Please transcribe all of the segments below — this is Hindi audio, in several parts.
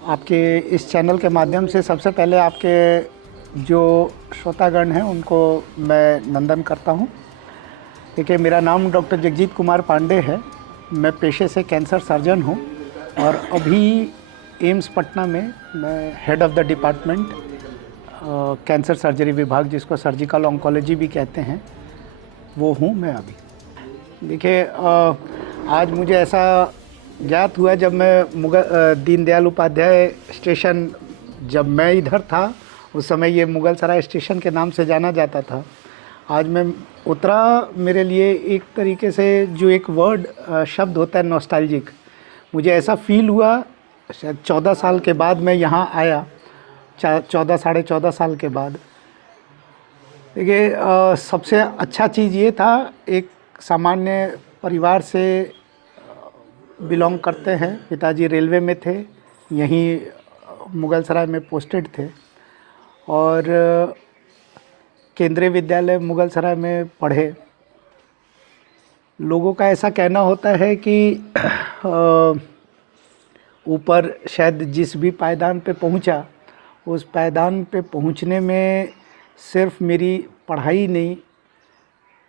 आपके इस चैनल के माध्यम से सबसे पहले आपके जो श्रोतागण हैं उनको मैं नंदन करता हूं। देखिए, मेरा नाम डॉक्टर जगजीत कुमार पांडे है। मैं पेशे से कैंसर सर्जन हूं और अभी एम्स पटना में मैं head of the department cancer surgery विभाग, जिसको सर्जिकल ऑन्कोलॉजी भी कहते हैं, वो हूँ मैं अभी। देखिए, आज मुझे ऐसा ज्ञात हुआ जब मैं दीनदयाल उपाध्याय स्टेशन, जब मैं इधर था उस समय ये मुगल सराय स्टेशन के नाम से जाना जाता था। आज मैं उतरा, मेरे लिए एक तरीके से जो एक शब्द होता है नॉस्टैल्जिक, मुझे ऐसा फील हुआ। शायद 14 साल के बाद मैं यहाँ आया, 14 साढ़े 14 साल के बाद। देखिए, सबसे अच्छा चीज़ ये था, एक सामान्य परिवार से बिलोंग करते हैं। पिताजी रेलवे में थे, यहीं मुगल सराय में पोस्टेड थे और केंद्रीय विद्यालय मुगल सराय में पढ़े। लोगों का ऐसा कहना होता है कि ऊपर शायद जिस भी पायदान पे पहुंचा, उस पायदान पे पहुंचने में सिर्फ मेरी पढ़ाई नहीं,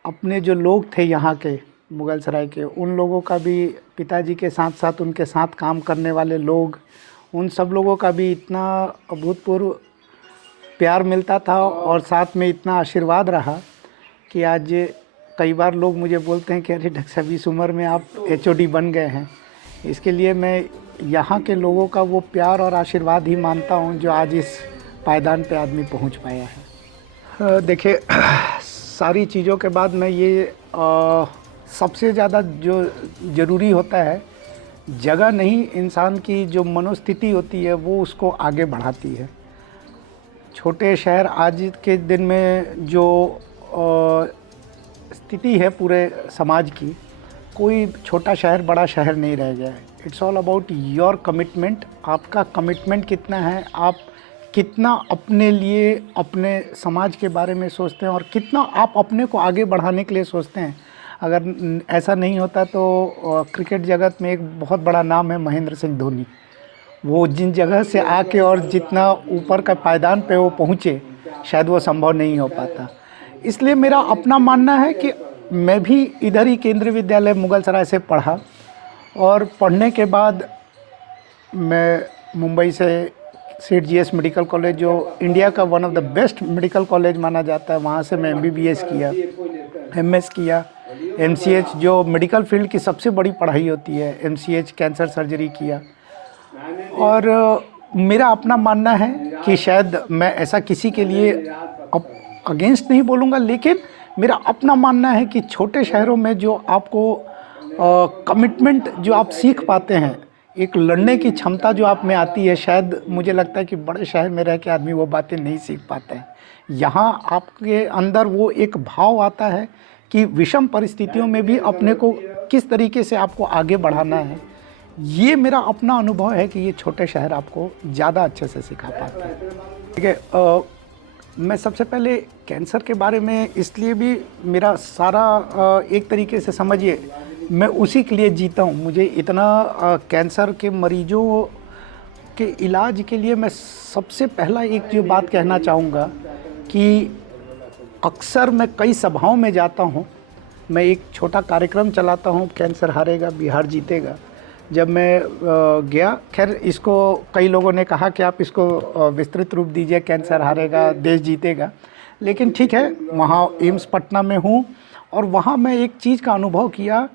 अपने जो लोग थे यहाँ के मुगल सराय के, उन लोगों का भी, पिताजी के साथ साथ उनके साथ काम करने वाले लोग, उन सब लोगों का भी इतना अभूतपूर्व प्यार मिलता था और साथ में इतना आशीर्वाद रहा कि आज कई बार लोग मुझे बोलते हैं कि अरे डॉक्टर साहब, इस उम्र में आप HOD बन गए हैं। इसके लिए मैं यहाँ के लोगों का वो प्यार और आशीर्वाद ही मानता हूँ जो आज इस पायदान पे आदमी पहुँच पाया है। देखिए, सारी चीज़ों के बाद मैं ये सबसे ज़्यादा जो ज़रूरी होता है, जगह नहीं, इंसान की जो मनोस्थिति होती है वो उसको आगे बढ़ाती है। छोटे शहर आज के दिन में जो स्थिति है पूरे समाज की, कोई छोटा शहर बड़ा शहर नहीं रह गया है। It's all about your commitment. आपका कमिटमेंट कितना है, आप कितना अपने लिए, अपने समाज के बारे में सोचते हैं और कितना आप अपने को आगे बढ़ाने के लिए सोचते हैं। अगर ऐसा नहीं होता तो क्रिकेट जगत में एक बहुत बड़ा नाम है महेंद्र सिंह धोनी। वो जिन जगह से आके और जितना ऊपर का पायदान पे वो पहुँचे, शायद वो संभव नहीं हो पाता। इसलिए मेरा अपना मानना है कि मैं भी इधर ही केंद्रीय विद्यालय मुगल सराय से पढ़ा और पढ़ने के बाद मैं मुंबई से सेठ GS मेडिकल कॉलेज, जो इंडिया का one of the best medical college माना जाता है, वहाँ से मैं MBBS किया, MS किया, MCH जो मेडिकल फील्ड की सबसे बड़ी पढ़ाई होती है, MCH कैंसर सर्जरी किया। और मेरा अपना मानना है कि शायद मैं ऐसा किसी के लिए अगेंस्ट नहीं बोलूँगा, लेकिन मेरा अपना मानना है कि छोटे शहरों में जो आपको कमिटमेंट जो आप सीख पाते हैं, एक लड़ने की क्षमता जो आप में आती है, शायद मुझे लगता है कि बड़े शहर में रह के आदमी वो बातें नहीं सीख पाते हैं। यहाँ आपके अंदर वो एक भाव आता है कि विषम परिस्थितियों में भी अपने को किस तरीके से आपको आगे बढ़ाना है। ये मेरा अपना अनुभव है कि ये छोटे शहर आपको ज़्यादा अच्छे से सिखा पाते हैं। ठीक है, मैं सबसे पहले कैंसर के बारे में, इसलिए भी मेरा सारा एक तरीके से समझिए मैं उसी के लिए जीता हूँ। मुझे इतना कैंसर के मरीजों के इलाज के लिए मैं सबसे पहला एक जो बात कहना चाहूँगा कि अक्सर मैं कई सभाओं में जाता हूँ। मैं एक छोटा कार्यक्रम चलाता हूँ, कैंसर हारेगा बिहार जीतेगा। जब मैं गया, खैर इसको कई लोगों ने कहा कि आप इसको विस्तृत रूप दीजिए, कैंसर हारेगा देश जीतेगा, लेकिन ठीक है, वहाँ एम्स पटना में हूँ और वहाँ मैं एक चीज़ का अनुभव किया,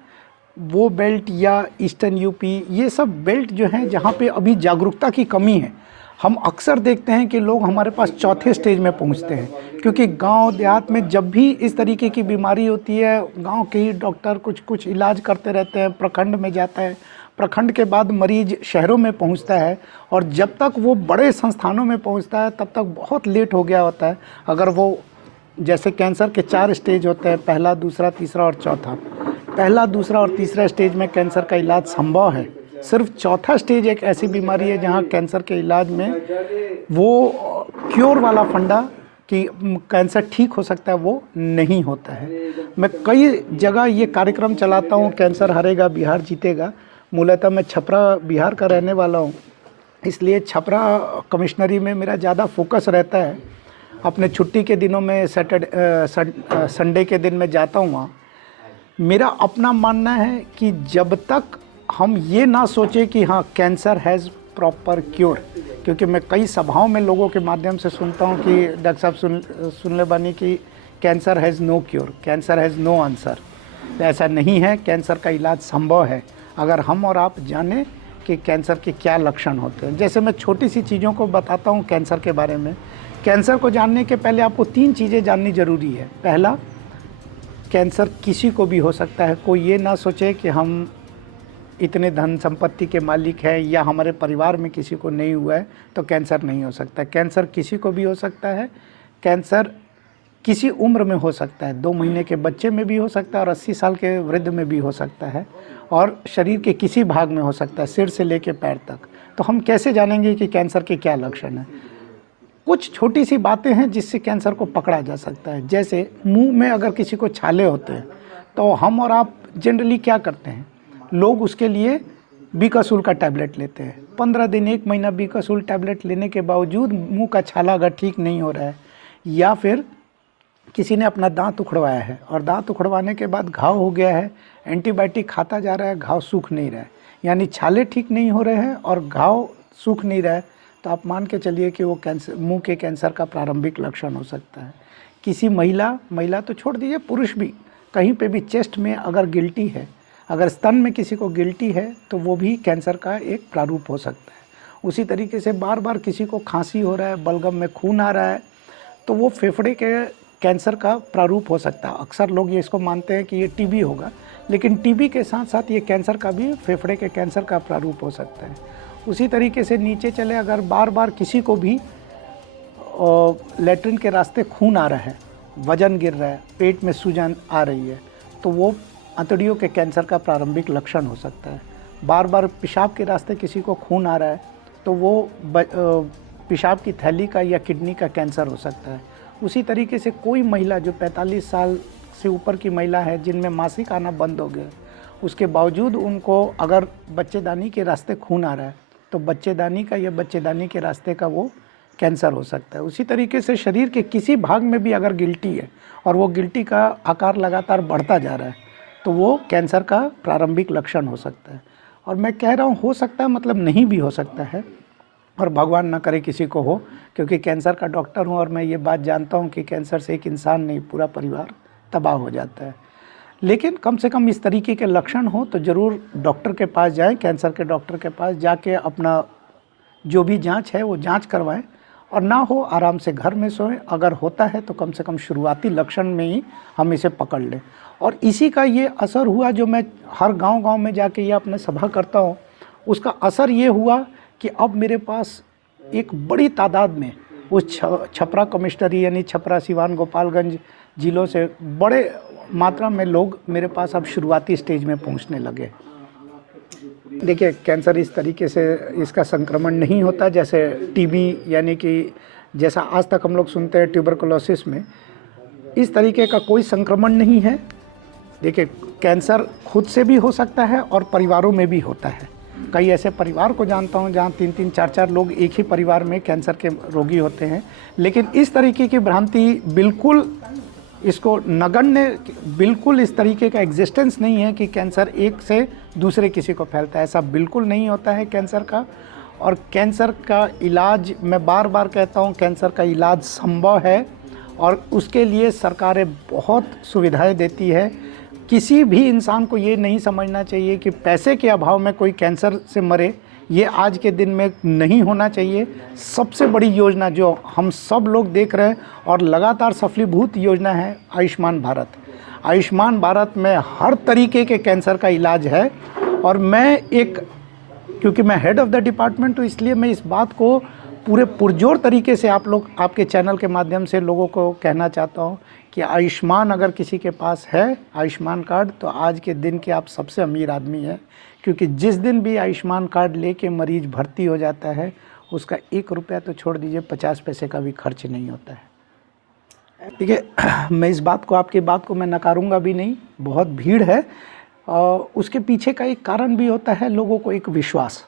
वो बेल्ट या ईस्टर्न यूपी, ये सब बेल्ट जो हैं जहाँ पे अभी जागरूकता की कमी है। हम अक्सर देखते हैं कि लोग हमारे पास चौथे स्टेज में पहुँचते हैं, क्योंकि गांव देहात में जब भी इस तरीके की बीमारी होती है, गांव के ही डॉक्टर कुछ इलाज करते रहते हैं, प्रखंड में जाता है, प्रखंड के बाद मरीज शहरों में पहुंचता है और जब तक वो बड़े संस्थानों में पहुंचता है तब तक बहुत लेट हो गया होता है। अगर वो, जैसे कैंसर के 4 स्टेज होते हैं, पहला, दूसरा, तीसरा और चौथा। पहला, दूसरा और तीसरा स्टेज में कैंसर का इलाज संभव है। सिर्फ चौथा स्टेज एक ऐसी बीमारी है जहां कैंसर के इलाज में वो क्योर वाला फंडा कि कैंसर ठीक हो सकता है, वो नहीं होता है। मैं कई जगह ये कार्यक्रम चलाता हूँ, कैंसर हारेगा बिहार जीतेगा। मूलतः मैं छपरा बिहार का रहने वाला हूँ, इसलिए छपरा कमिश्नरी में मेरा ज़्यादा फोकस रहता है। अपने छुट्टी के दिनों में संडे के दिन मैं जाता हूँ वहाँ। मेरा अपना मानना है कि जब तक हम ये ना सोचें कि हाँ कैंसर हैज़ प्रॉपर क्योर, क्योंकि मैं कई सभाओं में लोगों के माध्यम से सुनता हूँ कि डॉक्टर साहब सुन ले बानी कि cancer has no cure, cancer has no answer. ऐसा नहीं है, कैंसर का इलाज संभव है अगर हम और आप जानें कि कैंसर के क्या लक्षण होते हैं। जैसे मैं छोटी सी चीज़ों को बताता हूँ कैंसर के बारे में। कैंसर को जानने के पहले आपको 3 चीज़ें जाननी ज़रूरी है। पहला, कैंसर किसी को भी हो सकता है। कोई ये ना सोचे कि हम इतने धन संपत्ति के मालिक हैं या हमारे परिवार में किसी को नहीं हुआ है तो कैंसर नहीं हो सकता। कैंसर किसी को भी हो सकता है। कैंसर किसी उम्र में हो सकता है, 2 महीने के बच्चे में भी हो सकता है और 80 साल के वृद्ध में भी हो सकता है, और शरीर के किसी भाग में हो सकता है, सिर से लेकर पैर तक। तो हम कैसे जानेंगे कि कैंसर के क्या लक्षण हैं? कुछ छोटी सी बातें हैं जिससे कैंसर को पकड़ा जा सकता है। जैसे मुंह में अगर किसी को छाले होते हैं तो हम और आप जनरली क्या करते हैं, लोग उसके लिए बीकासूल का टैबलेट लेते हैं। 15 दिन 1 महीना बीकासूल टैबलेट लेने के बावजूद मुंह का छाला अगर ठीक नहीं हो रहा है, या फिर किसी ने अपना दांत उखड़वाया है और दांत उखड़वाने के बाद घाव हो गया है, एंटीबायोटिक खाता जा रहा है, घाव सूख नहीं रहा है, यानी छाले ठीक नहीं हो रहे हैं और घाव सूख नहीं रहा है, तो आप मान के चलिए कि वो कैंसर, मुंह के कैंसर का प्रारंभिक लक्षण हो सकता है। किसी महिला तो छोड़ दीजिए, पुरुष भी कहीं पे भी चेस्ट में अगर गिल्टी है, अगर स्तन में किसी को गिल्टी है तो वो भी कैंसर का एक प्रारूप हो सकता है। उसी तरीके से बार बार किसी को खांसी हो रहा है, बलगम में खून आ रहा है, तो वो फेफड़े के कैंसर का प्रारूप हो सकता है। अक्सर लोग ये इसको मानते हैं कि ये टीबी होगा, लेकिन टीबी के साथ साथ ये कैंसर का भी, फेफड़े के कैंसर का प्रारूप हो सकता है। उसी तरीके से नीचे चले, अगर बार बार किसी को भी लेटरिन के रास्ते खून आ रहा है, वजन गिर रहा है, पेट में सूजन आ रही है, तो वो अंतड़ियों के कैंसर का प्रारंभिक लक्षण हो सकता है। बार बार पेशाब के रास्ते किसी को खून आ रहा है तो वो पेशाब की थैली का या किडनी का कैंसर हो सकता है। उसी तरीके से कोई महिला जो 45 साल से ऊपर की महिला है, जिनमें मासिक आना बंद हो गया, उसके बावजूद उनको अगर बच्चेदानी के रास्ते खून आ रहा है तो बच्चेदानी का या बच्चेदानी के रास्ते का वो कैंसर हो सकता है। उसी तरीके से शरीर के किसी भाग में भी अगर गिल्टी है और वो गिल्टी का आकार लगातार बढ़ता जा रहा है तो वो कैंसर का प्रारंभिक लक्षण हो सकता है। और मैं कह रहा हूँ हो सकता है, मतलब नहीं भी हो सकता है, और भगवान ना करे किसी को हो, क्योंकि कैंसर का डॉक्टर हूँ और मैं ये बात जानता हूँ कि कैंसर से एक इंसान नहीं, पूरा परिवार तबाह हो जाता है। लेकिन कम से कम इस तरीके के लक्षण हो तो ज़रूर डॉक्टर के पास जाएं, कैंसर के डॉक्टर के पास जाके अपना जो भी जांच है वो जांच करवाएं, और ना हो आराम से घर में सोएं। अगर होता है तो कम से कम शुरुआती लक्षण में ही हम इसे पकड़ लें। और इसी का ये असर हुआ, जो मैं हर गांव-गांव में जाके ये अपने सभा करता हूँ, उसका असर ये हुआ कि अब मेरे पास एक बड़ी तादाद में उस छपरा कमिश्नरी यानी छपरा, सिवान, गोपालगंज ज़िलों से बड़े मात्रा में लोग मेरे पास अब शुरुआती स्टेज में पहुंचने लगे। देखिए, कैंसर इस तरीके से इसका संक्रमण नहीं होता जैसे टीबी, यानी कि जैसा आज तक हम लोग सुनते हैं ट्यूबरकुलोसिस में, इस तरीके का कोई संक्रमण नहीं है। देखिए, कैंसर खुद से भी हो सकता है और परिवारों में भी होता है। कई ऐसे परिवार को जानता हूँ जहाँ 3-3, 4-4 लोग एक ही परिवार में कैंसर के रोगी होते हैं। लेकिन इस तरीके की भ्रांति बिल्कुल, इसको नगण्य, बिल्कुल इस तरीके का एग्जिस्टेंस नहीं है कि कैंसर एक से दूसरे किसी को फैलता है। ऐसा बिल्कुल नहीं होता है कैंसर का। और कैंसर का इलाज, मैं बार बार कहता हूँ, कैंसर का इलाज संभव है और उसके लिए सरकारें बहुत सुविधाएं देती है। किसी भी इंसान को ये नहीं समझना चाहिए कि पैसे के अभाव में कोई कैंसर से मरे, ये आज के दिन में नहीं होना चाहिए। सबसे बड़ी योजना जो हम सब लोग देख रहे हैं और लगातार सफलीभूत योजना है आयुष्मान भारत। आयुष्मान भारत में हर तरीके के कैंसर का इलाज है। और मैं क्योंकि मैं हेड ऑफ़ द डिपार्टमेंट हूँ, इसलिए मैं इस बात को पूरे पुरजोर तरीके से आपके चैनल के माध्यम से लोगों को कहना चाहता हूँ कि आयुष्मान अगर किसी के पास है, आयुष्मान कार्ड, तो आज के दिन के आप सबसे अमीर आदमी हैं। क्योंकि जिस दिन भी आयुष्मान कार्ड लेके मरीज़ भर्ती हो जाता है, उसका 1 रुपया तो छोड़ दीजिए, 50 पैसे का भी खर्च नहीं होता है। ठीक है, मैं इस बात को, आपकी बात को मैं नकारूंगा भी नहीं। बहुत भीड़ है और उसके पीछे का एक कारण भी होता है लोगों को एक विश्वास।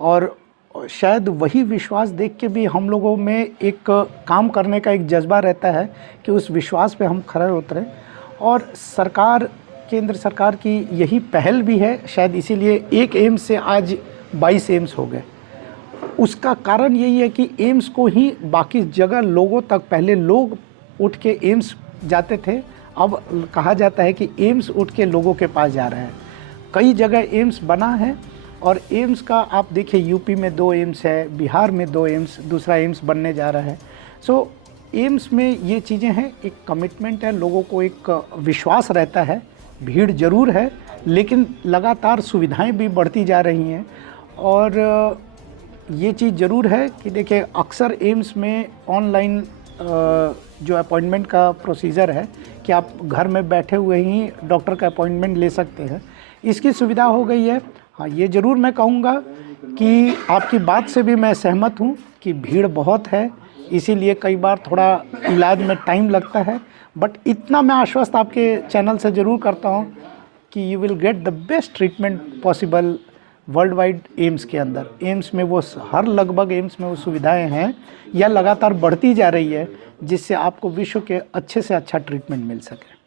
और शायद वही विश्वास देख के भी हम लोगों में एक काम करने का एक जज्बा रहता है कि उस विश्वास पे हम खरे उतरें। और सरकार, केंद्र सरकार की यही पहल भी है, शायद इसीलिए एक एम्स से आज 22 एम्स हो गए। उसका कारण यही है कि एम्स को ही बाकी जगह लोगों तक, पहले लोग उठ के एम्स जाते थे, अब कहा जाता है कि एम्स उठ के लोगों के पास जा रहे हैं। कई जगह एम्स बना है और एम्स का आप देखिए यूपी में 2 एम्स है, बिहार में 2 एम्स, दूसरा एम्स बनने जा रहा है। सो एम्स में ये चीज़ें हैं, एक कमिटमेंट है, लोगों को एक विश्वास रहता है। भीड़ ज़रूर है लेकिन लगातार सुविधाएं भी बढ़ती जा रही हैं। और ये चीज़ ज़रूर है कि देखिए अक्सर एम्स में ऑनलाइन जो अपॉइंटमेंट का प्रोसीजर है कि आप घर में बैठे हुए ही डॉक्टर का अपॉइंटमेंट ले सकते हैं, इसकी सुविधा हो गई है। हाँ, ये ज़रूर मैं कहूँगा कि आपकी बात से भी मैं सहमत हूँ कि भीड़ बहुत है, इसीलिए कई बार थोड़ा इलाज में टाइम लगता है। बट इतना मैं आश्वस्त आपके चैनल से ज़रूर करता हूँ कि you will get the best treatment possible world wide AIIMS के अंदर। एम्स में वो हर लगभग एम्स में वो सुविधाएं हैं या लगातार बढ़ती जा रही है जिससे आपको विश्व के अच्छे से अच्छा ट्रीटमेंट मिल सके।